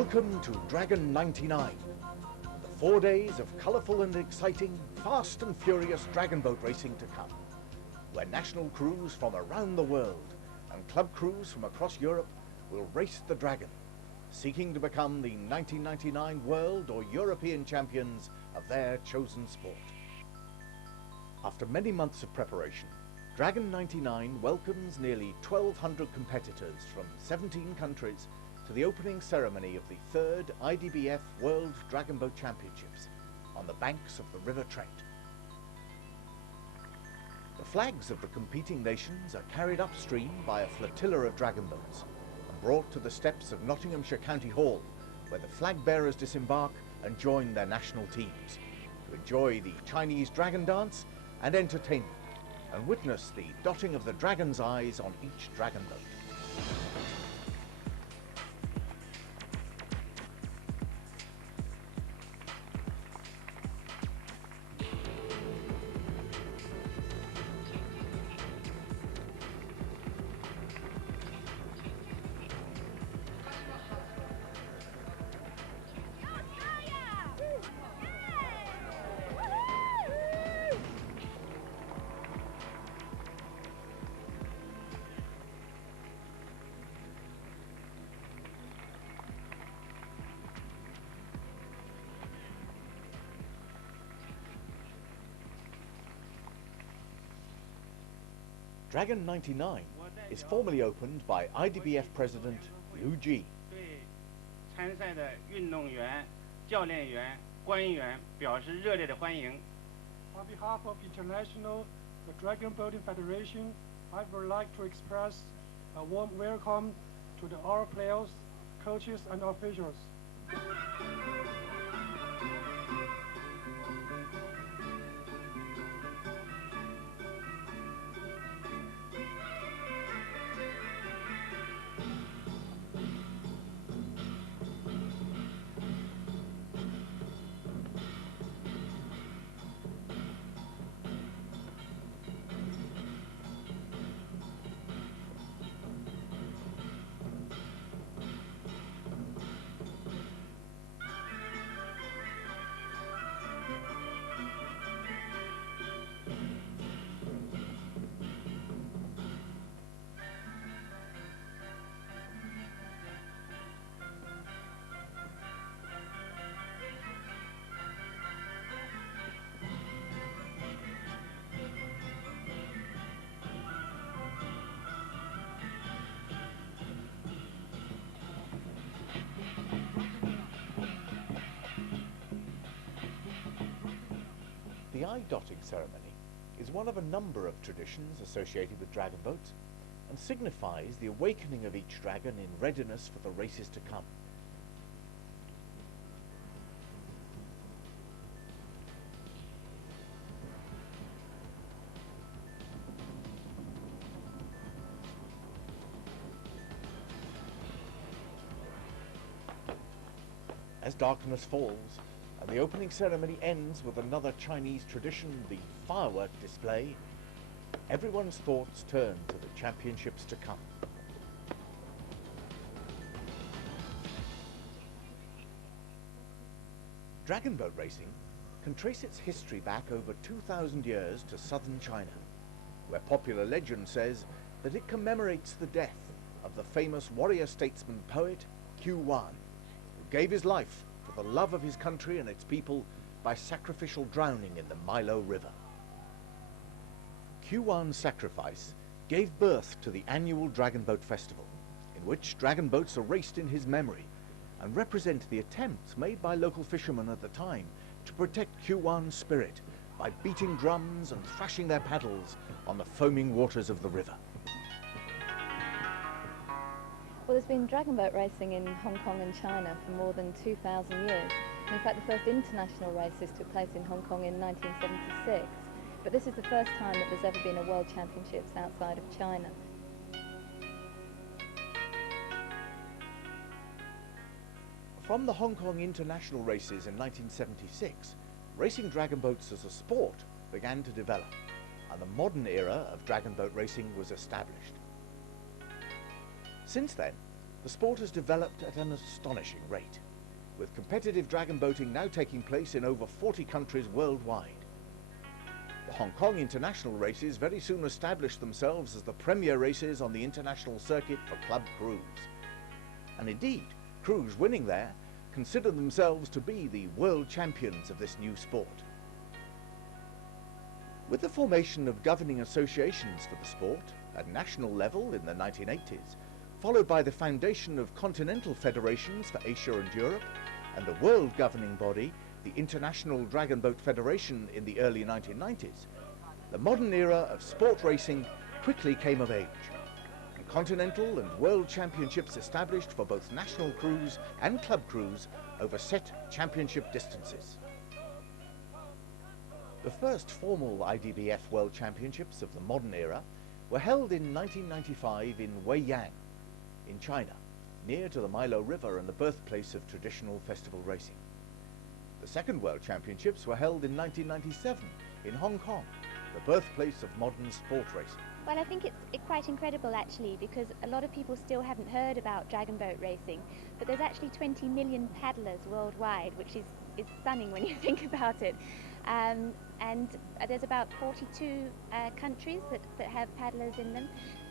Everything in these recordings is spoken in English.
Welcome to Dragon 99, the 4 days of colourful and exciting, fast and furious dragon boat racing to come, where national crews from around the world and club crews from across Europe will race the Dragon, seeking to become the 1999 world or European champions of their chosen sport. After many months of preparation, Dragon 99 welcomes nearly 1,200 competitors from 17 countries to the opening ceremony of the 3rd IDBF World Dragon Boat Championships on the banks of the River Trent. The flags of the competing nations are carried upstream by a flotilla of dragon boats and brought to the steps of Nottinghamshire County Hall, where the flag bearers disembark and join their national teams to enjoy the Chinese dragon dance and entertainment and witness the dotting of the dragon's eyes on each dragon boat. Dragon 99 is formally opened by IDBF President Liu Ji. 对参赛的运动员、教练员、官员表示热烈的欢迎。 On behalf of International the Dragon Boating Federation, I would like to express a warm welcome to our players, coaches and officials. The eye-dotting ceremony is one of a number of traditions associated with dragon boats and signifies the awakening of each dragon in readiness for the races to come. As darkness falls, and the opening ceremony ends with another Chinese tradition, the firework display, everyone's thoughts turn to the championships to come. Dragon boat racing can trace its history back over 2,000 years to southern China, where popular legend says that it commemorates the death of the famous warrior statesman poet Q Wan, who gave his life for the love of his country and its people by sacrificial drowning in the Milo River. Q Wan's sacrifice gave birth to the annual Dragon Boat Festival, in which dragon boats are raced in his memory and represent the attempts made by local fishermen at the time to protect Q Wan's spirit by beating drums and thrashing their paddles on the foaming waters of the river. Well, there's been dragon boat racing in Hong Kong and China for more than 2,000 years. And in fact, the first international races took place in Hong Kong in 1976. But this is the first time that there's ever been a World Championships outside of China. From the Hong Kong international races in 1976, racing dragon boats as a sport began to develop, and the modern era of dragon boat racing was established. Since then, the sport has developed at an astonishing rate, with competitive dragon boating now taking place in over 40 countries worldwide. The Hong Kong international races very soon established themselves as the premier races on the international circuit for club crews. And indeed, crews winning there consider themselves to be the world champions of this new sport. With the formation of governing associations for the sport at national level in the 1980s, followed by the foundation of continental federations for Asia and Europe, and a world governing body, the International Dragon Boat Federation, in the early 1990s, the modern era of sport racing quickly came of age, and continental and world championships established for both national crews and club crews over set championship distances. The first formal IDBF World Championships of the modern era were held in 1995 in Weiyang, in China, near to the Milo River and the birthplace of traditional festival racing. The second World Championships were held in 1997 in Hong Kong, the birthplace of modern sport racing. Well, I think it's quite incredible actually, because a lot of people still haven't heard about dragon boat racing, but there's actually 20 million paddlers worldwide, which is stunning when you think about it. And there's about 42 countries that have paddlers in them.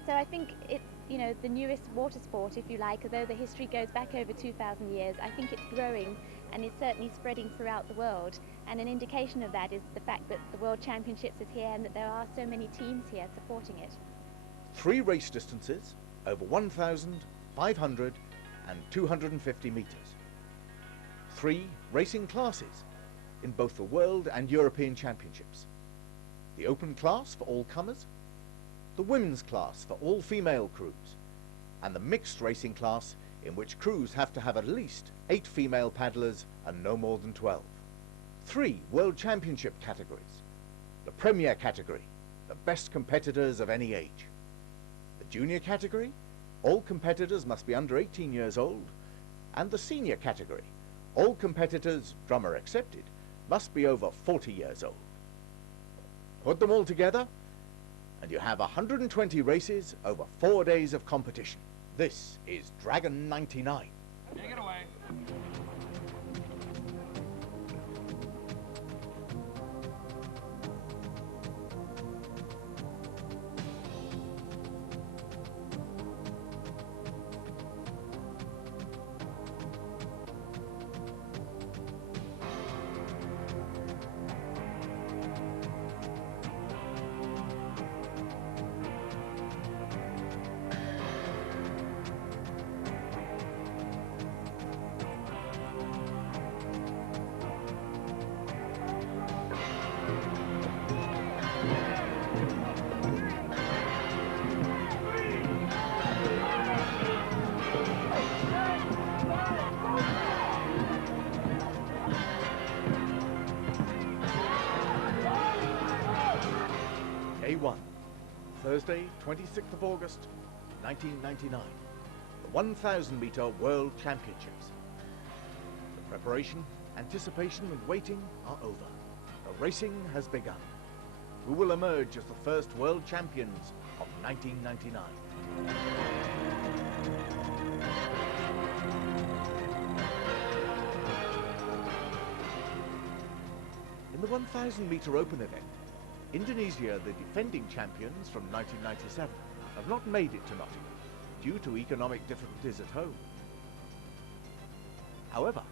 So I think it's, you know, the newest water sport, if you like, although the history goes back over 2,000 years. I think it's growing and it's certainly spreading throughout the world. And an indication of that is the fact that the World Championships is here and that there are so many teams here supporting it. 3 race distances over 1,000, 500 and 250 metres. 3 racing classes in both the World and European Championships. The open class for all comers, the women's class for all female crews, and the mixed racing class in which crews have to have at least 8 female paddlers and no more than 12. 3 World Championship categories. The Premier category, the best competitors of any age. The Junior category, all competitors must be under 18 years old. And the Senior category, all competitors, drummer accepted, must be over 40 years old. Put them all together, and you have 120 races over 4 days of competition. This is Dragon 99. Take it away. Day 1, Thursday, 26th of August, 1999, the 1,000 metre World Championships. The preparation, anticipation and waiting are over. The racing has begun. Who will emerge as the first world champions of 1999? In the 1,000 metre open event, Indonesia, the defending champions from 1997, have not made it to Nottingham due to economic difficulties at home. However,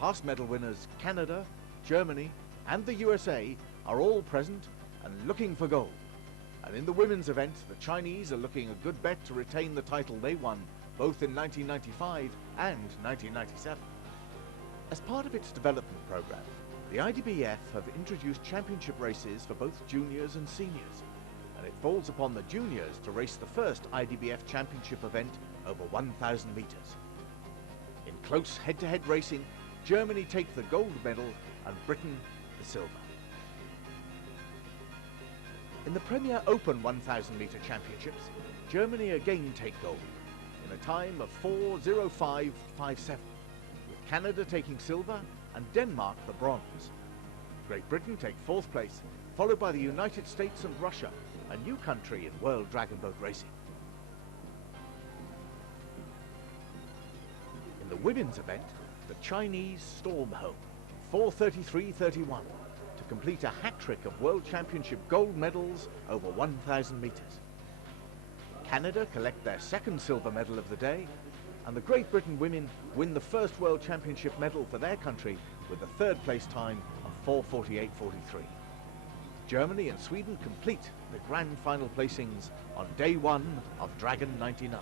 past medal winners Canada, Germany and the USA are all present and looking for gold. And in the women's event, the Chinese are looking a good bet to retain the title they won both in 1995 and 1997. As part of its development program, the IDBF have introduced championship races for both juniors and seniors, and it falls upon the juniors to race the first IDBF championship event over 1,000 metres. In close head-to-head racing, Germany take the gold medal and Britain the silver. In the Premier Open 1,000 metre championships, Germany again take gold in a time of 4:05.57, with Canada taking silver and Denmark the bronze. Great Britain take 4th place, followed by the United States and Russia, a new country in world dragon boat racing. women's event, the Chinese storm home, 4:33.31, to complete a hat-trick of World Championship gold medals over 1,000 metres. Canada collect their second silver medal of the day, and the Great Britain women win the first World Championship medal for their country with a third place time of 4:48.43. Germany and Sweden complete the grand final placings on day one of Dragon 99.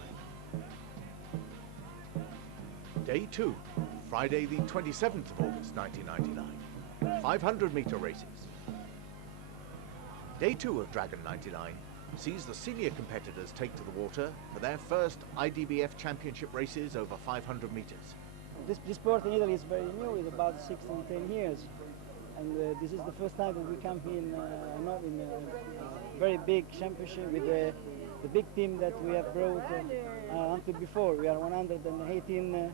Day 2, Friday the 27th of August 1999, 500-metre races. Day 2 of Dragon 99 sees the senior competitors take to the water for their first IDBF championship races over 500 metres. This sport in Italy is very new, it's about 6 to 10 years. And this is the first time that we come here in a very big championship with the big team that we have brought until before. We are 118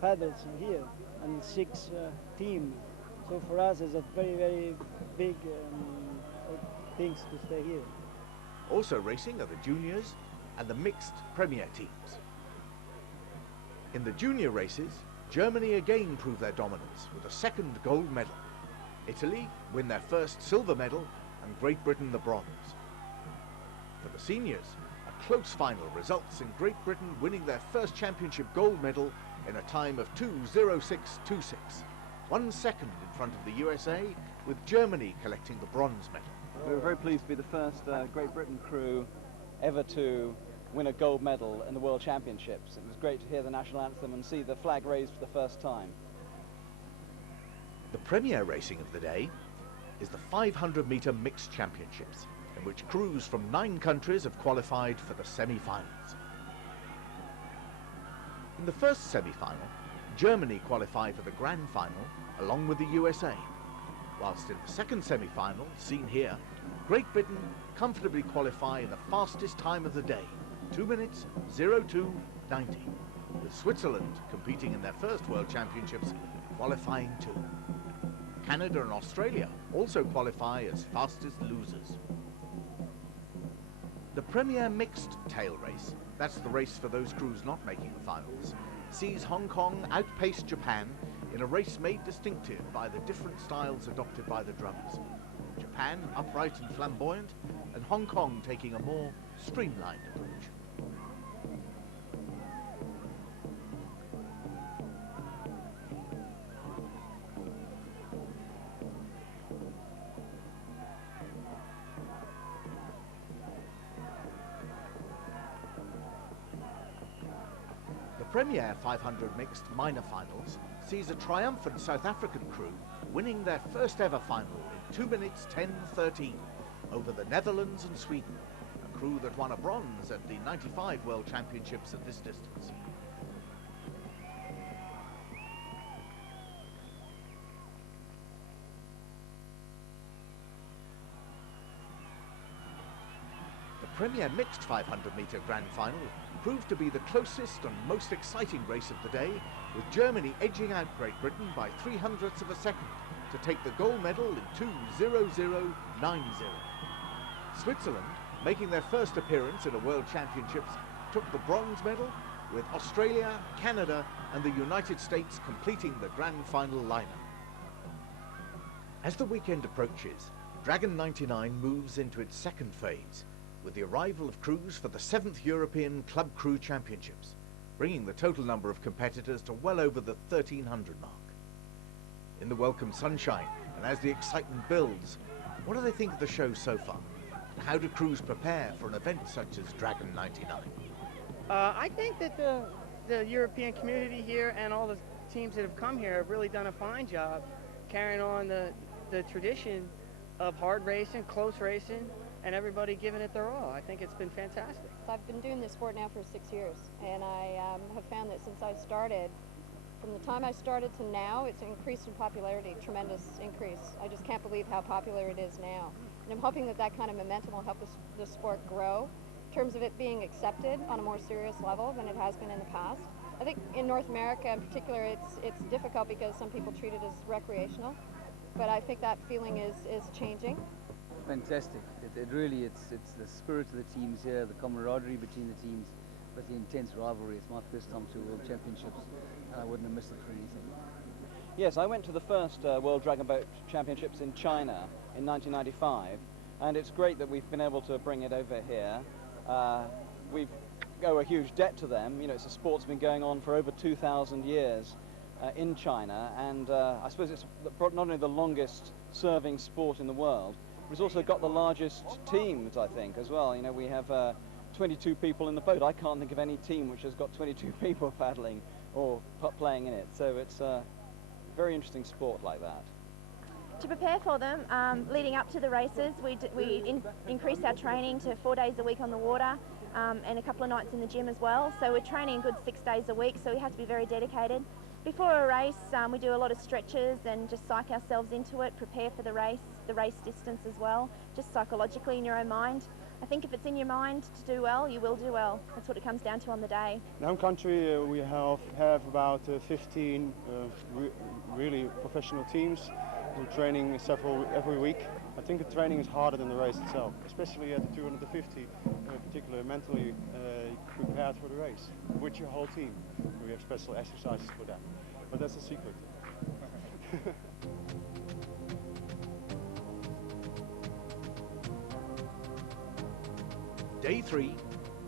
paddles here and 6 teams. So for us it's a very, very big things to stay here. Also racing are the juniors and the mixed premier teams. In the junior races, Germany again prove their dominance with a second gold medal. Italy win their first silver medal and Great Britain the bronze. For the seniors, a close final results in Great Britain winning their first championship gold medal in a time of 2:06.26, 1 second in front of the USA, with Germany collecting the bronze medal. We were very pleased to be the first Great Britain crew ever to win a gold medal in the World Championships. It was great to hear the national anthem and see the flag raised for the first time. The premier racing of the day is the 500-metre mixed championships, in which crews from 9 countries have qualified for the semi-finals. In the first semi-final, Germany qualify for the grand final along with the USA, whilst in the second semi-final, seen here, Great Britain comfortably qualify in the fastest time of the day, 2 minutes 02.90, with Switzerland competing in their first World Championships, qualifying too. Canada and Australia also qualify as fastest losers. The premier mixed tail race, that's the race for those crews not making the finals, sees Hong Kong outpace Japan in a race made distinctive by the different styles adopted by the drummers. Japan upright and flamboyant, and Hong Kong taking a more streamlined approach. The Premier 500 mixed minor finals sees a triumphant South African crew winning their first ever final in 2 minutes 10.13 over the Netherlands and Sweden, a crew that won a bronze at the 95 World Championships at this distance. The Premier Mixed 500-metre Grand Final proved to be the closest and most exciting race of the day, with Germany edging out Great Britain by 0.03 of a second to take the gold medal in 2:00.90. Switzerland, making their first appearance in a World Championships, took the bronze medal, with Australia, Canada and the United States completing the grand final lineup. As the weekend approaches, Dragon 99 moves into its second phase, with the arrival of crews for the 7th European Club Crew Championships, bringing the total number of competitors to well over the 1,300 mark. In the welcome sunshine, and as the excitement builds, what do they think of the show so far? And how do crews prepare for an event such as Dragon 99? I think that the European community here and all the teams that have come here have really done a fine job carrying on the tradition of hard racing, close racing, and everybody giving it their all. I think it's been fantastic. I've been doing this sport now for 6 years, and I have found that since I started, from the time I started to now, it's increased in popularity, tremendous increase. I just can't believe how popular it is now. And I'm hoping that that kind of momentum will help the sport grow in terms of it being accepted on a more serious level than it has been in the past. I think in North America in particular, it's difficult because some people treat it as recreational, but I think that feeling is changing. Fantastic. It really, it's the spirit of the teams here, the camaraderie between the teams, obviously intense rivalry. It's my first time to World Championships, and I wouldn't have missed it for anything. Yes, I went to the first World Dragon Boat Championships in China in 1995, and it's great that we've been able to bring it over here. We owe a huge debt to them. You know, it's a sport that's been going on for over 2,000 years in China, and I suppose it's not only the longest serving sport in the world, but it's also got the largest teams, I think, as well. You know, we have 22 people in the boat. I can't think of any team which has got 22 people paddling or playing in it, so it's a very interesting sport like that. To prepare for them, leading up to the races, we increased our training to 4 days a week on the water and a couple of nights in the gym as well. So we're training a good 6 days a week, so we have to be very dedicated. Before a race, we do a lot of stretches and just psych ourselves into it, prepare for the race distance as well, just psychologically in your own mind. I think if it's in your mind to do well, you will do well. That's what it comes down to on the day. In our country, we have about 15 really professional teams. We're training every week. I think the training is harder than the race itself, especially at the 250, in particular mentally prepared for the race with your whole team. We have special exercises for that, but that's a secret. Day 3,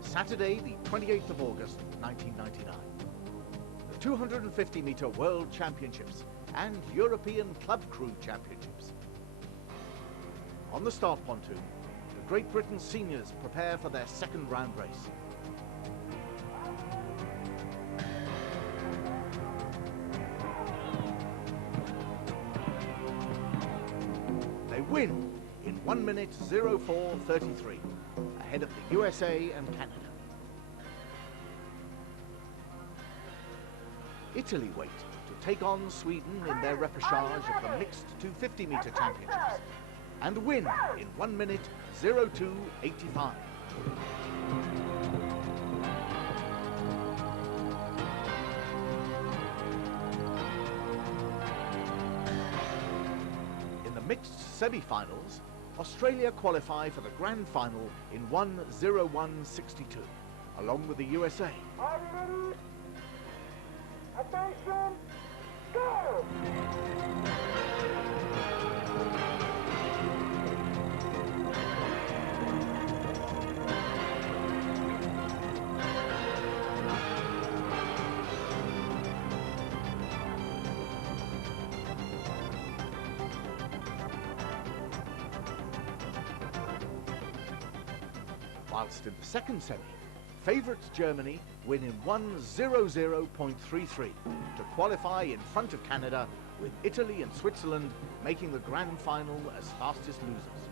Saturday the 28th of August 1999. The 250-metre World Championships and European Club Crew Championships. On the start pontoon, the Great Britain seniors prepare for their second round race. They win in 1 minute 04:33, ahead of the USA and Canada. Italy wait to take on Sweden in their repechage of the mixed 250-metre championships and win in 1 minute 02:85. In the mixed semi-finals, Australia qualify for the grand final in 1:01:62, along with the USA. Are you ready? Attention, go! Whilst in the second semi, favourites Germany win in 1:00.33 to qualify in front of Canada, with Italy and Switzerland making the grand final as fastest losers.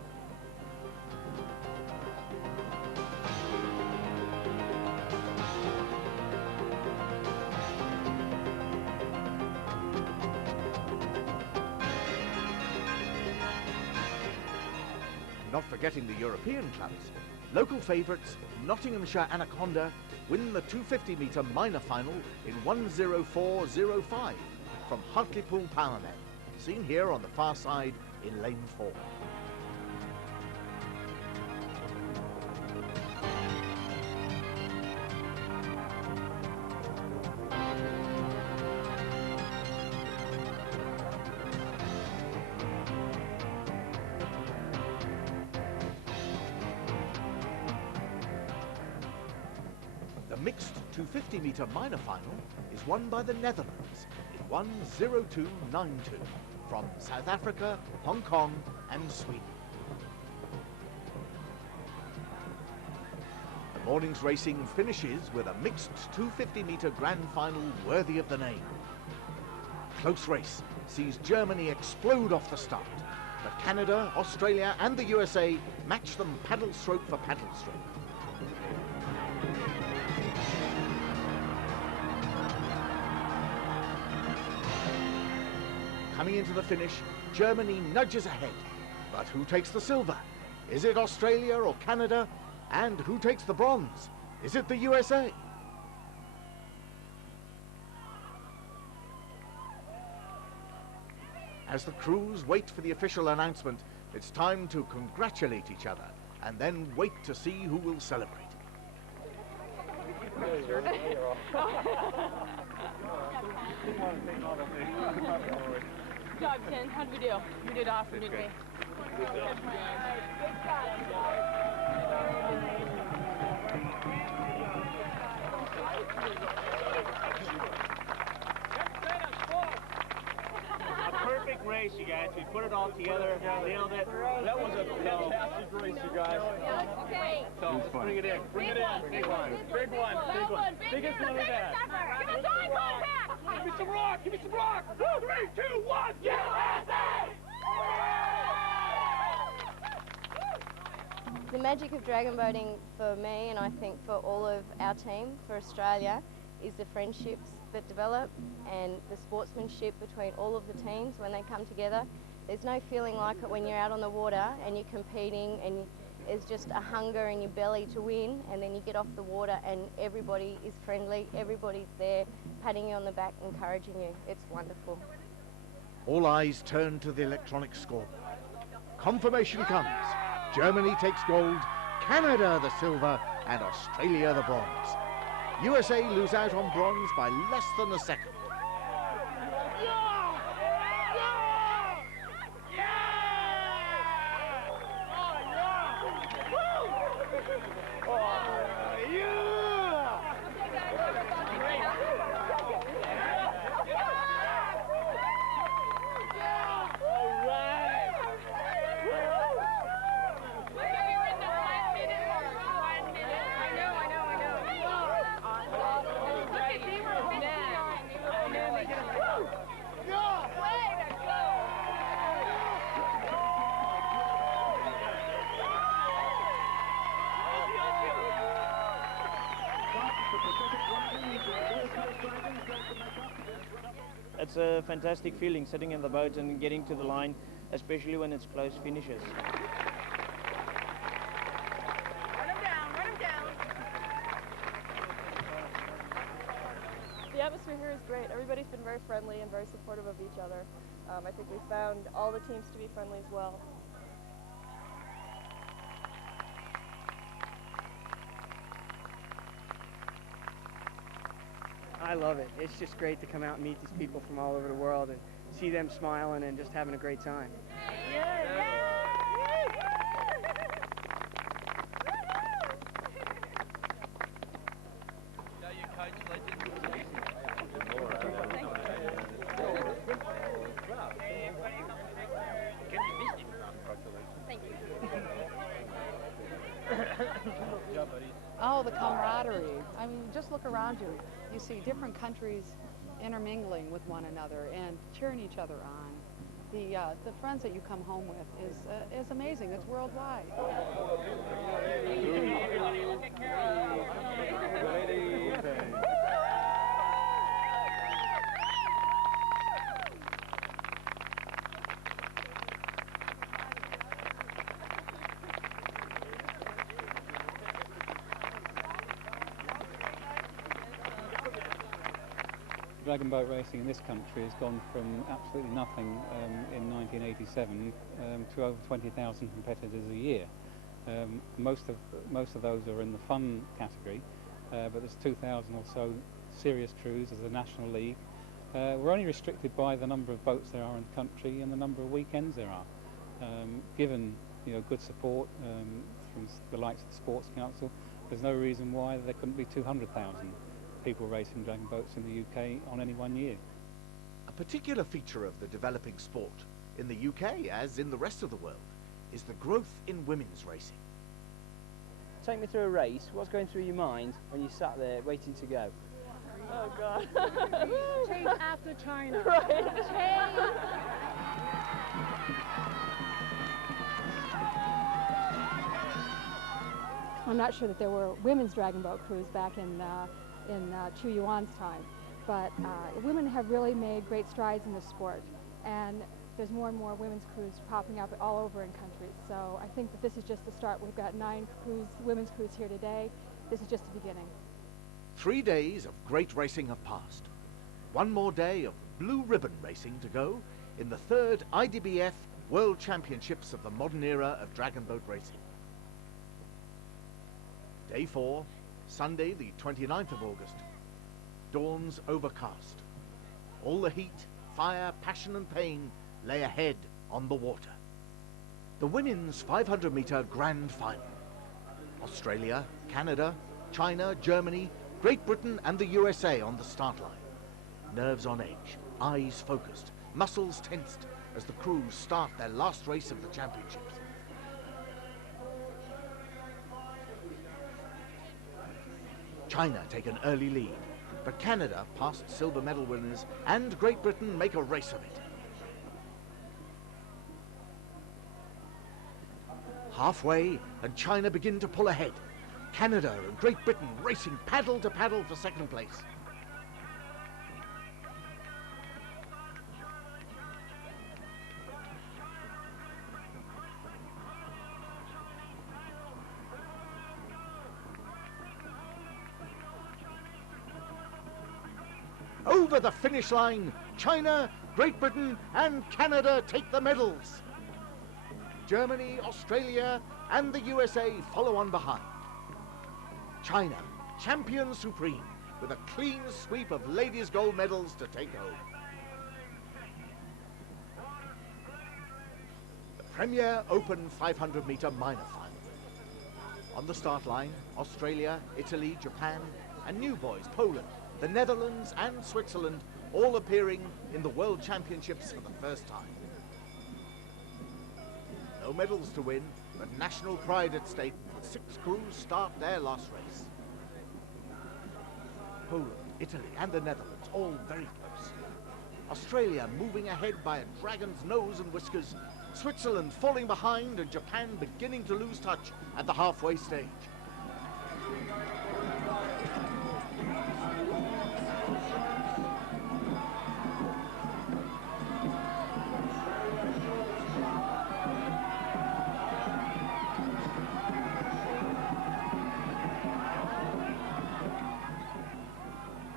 Not forgetting the European clubs, local favourites Nottinghamshire Anaconda win the 250-metre minor final in 1:04:05 from Hartlepool Powernet, seen here on the far side in lane 4. The mixed 250-metre minor final is won by the Netherlands in 1:02:92 from South Africa, Hong Kong and Sweden. The morning's racing finishes with a mixed 250-metre grand final worthy of the name. Close race sees Germany explode off the start, but Canada, Australia and the USA match them paddle stroke for paddle stroke. Coming into the finish, Germany nudges ahead. But who takes the silver? Is it Australia or Canada? And who takes the bronze? Is it the USA? As the crews wait for the official announcement, it's time to congratulate each other and then wait to see who will celebrate. Job 10. How did we do? We did awesome, didn't we? Perfect race, you guys. We put it all together, nailed it. That was a fantastic race, you guys. Okay. So let's bring it in. Bring it in. Big one. Big one. Big one. Biggest one we've had. Give me some rock. Give me some rock. 3, 2, 1. USA! The magic of dragon boating for me, and I think for all of our team, for Australia, is the friendships that develop and the sportsmanship between all of the teams when they come together. There's no feeling like it when you're out on the water and you're competing and there's just a hunger in your belly to win, and then you get off the water and everybody is friendly, everybody's there patting you on the back, encouraging you. It's wonderful. All eyes turn to the electronic scoreboard. Confirmation comes. Germany takes gold, Canada the silver, and Australia the bronze. USA lose out on bronze by less than a second. It's a fantastic feeling sitting in the boat and getting to the line, especially when it's close finishes. The atmosphere here is great. Everybody's been very friendly and very supportive of each other. I think we found all the teams to be friendly as well. I love it. It's just great to come out and meet these people from all over the world and see them smiling and just having a great time. Oh, the camaraderie. I mean, just look around you. You see different countries intermingling with one another and cheering each other on. The friends that you come home with is amazing. It's worldwide. Dragon boat racing in this country has gone from absolutely nothing in 1987 to over 20,000 competitors a year. Most of those are in the fun category, but there's 2,000 or so serious crews as a national league. We're only restricted by the number of boats there are in the country and the number of weekends there are. Given good support from the likes of the Sports Council, there's no reason why there couldn't be 200,000 people racing dragon boats in the UK on any one year. A particular feature of the developing sport in the UK, as in the rest of the world, is the growth in women's racing. Take me through a race. What's going through your mind when you sat there waiting to go? Oh, God. Change after China. Right. Change. I'm not sure that there were women's dragon boat crews back in Chu Yuan's time, but women have really made great strides in the sport, and there's more and more women's crews popping up all over in countries. So I think that this is just the start. We've got 9 women's crews here today. This is just the beginning. 3 days of great racing have passed. One more day of blue ribbon racing to go in the 3rd IDBF World Championships of the modern era of dragon boat racing. Day 4, Sunday, the 29th of August. Dawn's overcast. All the heat, fire, passion and pain lay ahead on the water. The women's 500-meter grand final. Australia, Canada, China, Germany, Great Britain and the USA on the start line. Nerves on edge, eyes focused, muscles tensed as the crews start their last race of the championships. China take an early lead, but Canada, past silver medal winners, and Great Britain make a race of it. Halfway, and China begin to pull ahead. Canada and Great Britain racing paddle to paddle for second place. Over the finish line, China, Great Britain and Canada take the medals. Germany, Australia and the USA follow on behind. China, champion supreme, with a clean sweep of ladies' gold medals to take home. The Premier Open 500-meter minor final. On the start line, Australia, Italy, Japan and new boys Poland, the Netherlands and Switzerland all appearing in the World Championships for the first time. No medals to win, but national pride at stake. 6 crews start their last race. Poland, Italy and the Netherlands all very close. Australia moving ahead by a dragon's nose and whiskers. Switzerland falling behind and Japan beginning to lose touch at the halfway stage.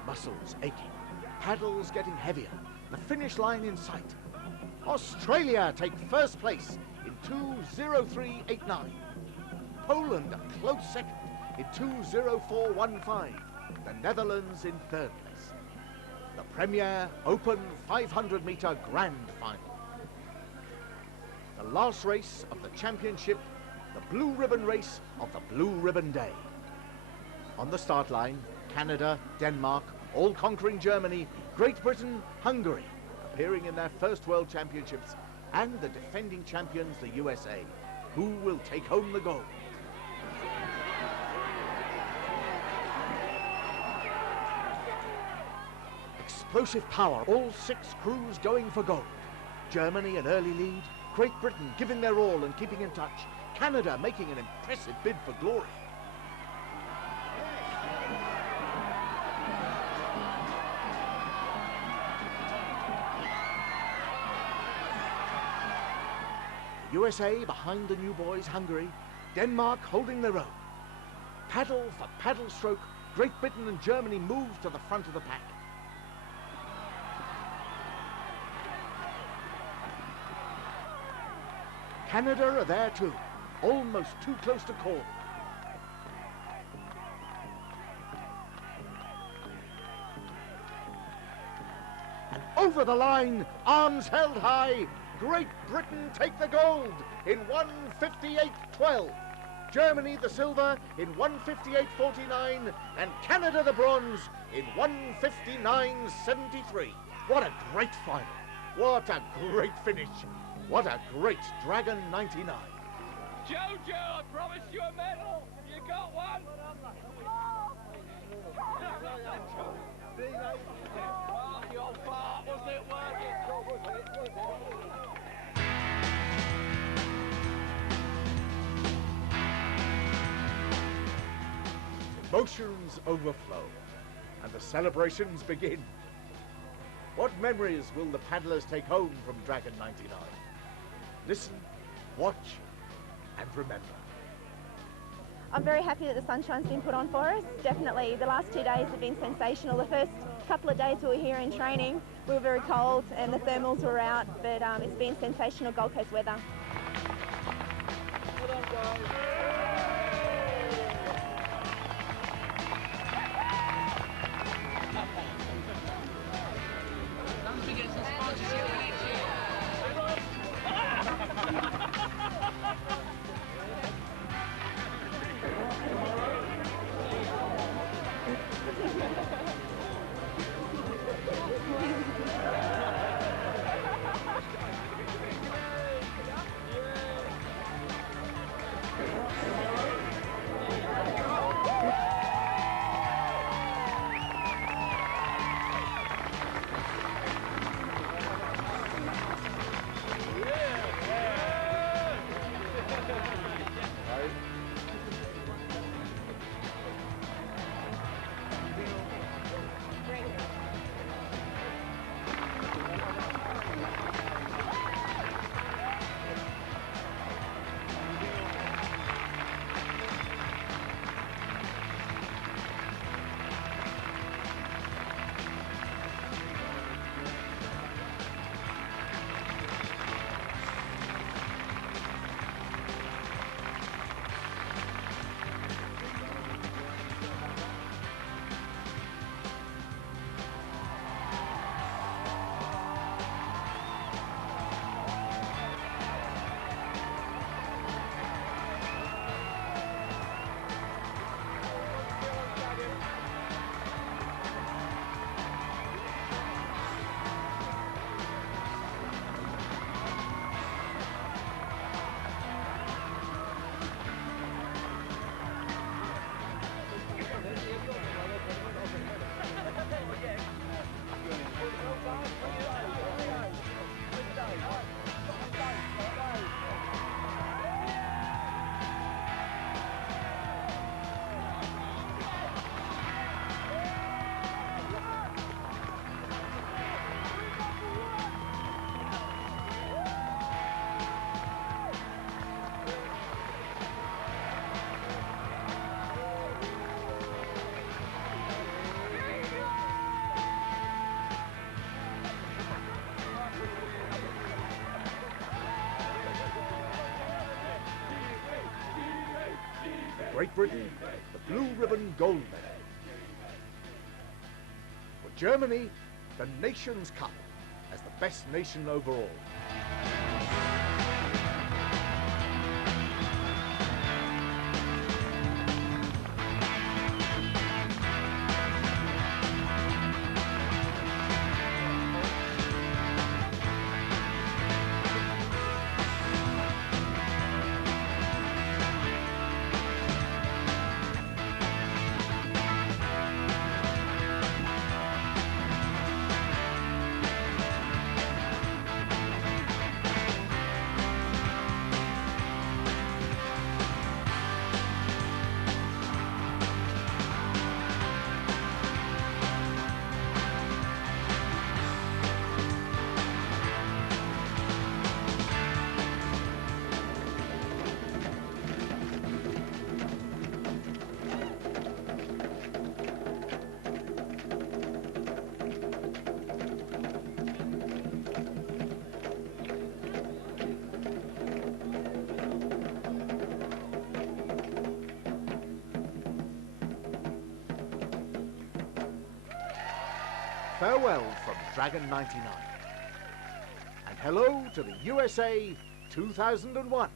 Muscles aching, paddles getting heavier, the finish line in sight. Australia take first place in 2:03.89. Poland a close second in 2:04.15. The Netherlands in third place. The Premier Open 500-meter grand final. The last race of the championship, the blue ribbon race of the Blue Ribbon Day. On the start line, Canada, Denmark, all conquering Germany, Great Britain, Hungary, appearing in their first World Championships, and the defending champions, the USA, who will take home the gold. Explosive power, all 6 crews going for gold. Germany an early lead, Great Britain giving their all and keeping in touch, Canada making an impressive bid for glory. USA behind the new boys, Hungary, Denmark holding their own. Paddle for paddle stroke, Great Britain and Germany move to the front of the pack. Canada are there too, almost too close to call. And over the line, arms held high, Great Britain take the gold in 1:58.12. Germany the silver in 1:58.49 and Canada the bronze in 1:59.73. What a great final. What a great finish. What a great Dragon 99. Jojo, I promised you a medal. You got one. You old fart, wasn't it worth it? Emotions overflow, and the celebrations begin. What memories will the paddlers take home from Dragon 99? Listen, watch, and remember. I'm very happy that the sunshine's been put on for us. Definitely, the last 2 days have been sensational. The first couple of days we were here in training, we were very cold and the thermals were out, but it's been sensational Gold Coast weather. Well done, guys. Great Britain, the blue ribbon gold medal. For Germany, the Nations Cup as the best nation overall. Farewell from Dragon 99. And hello to the USA 2001.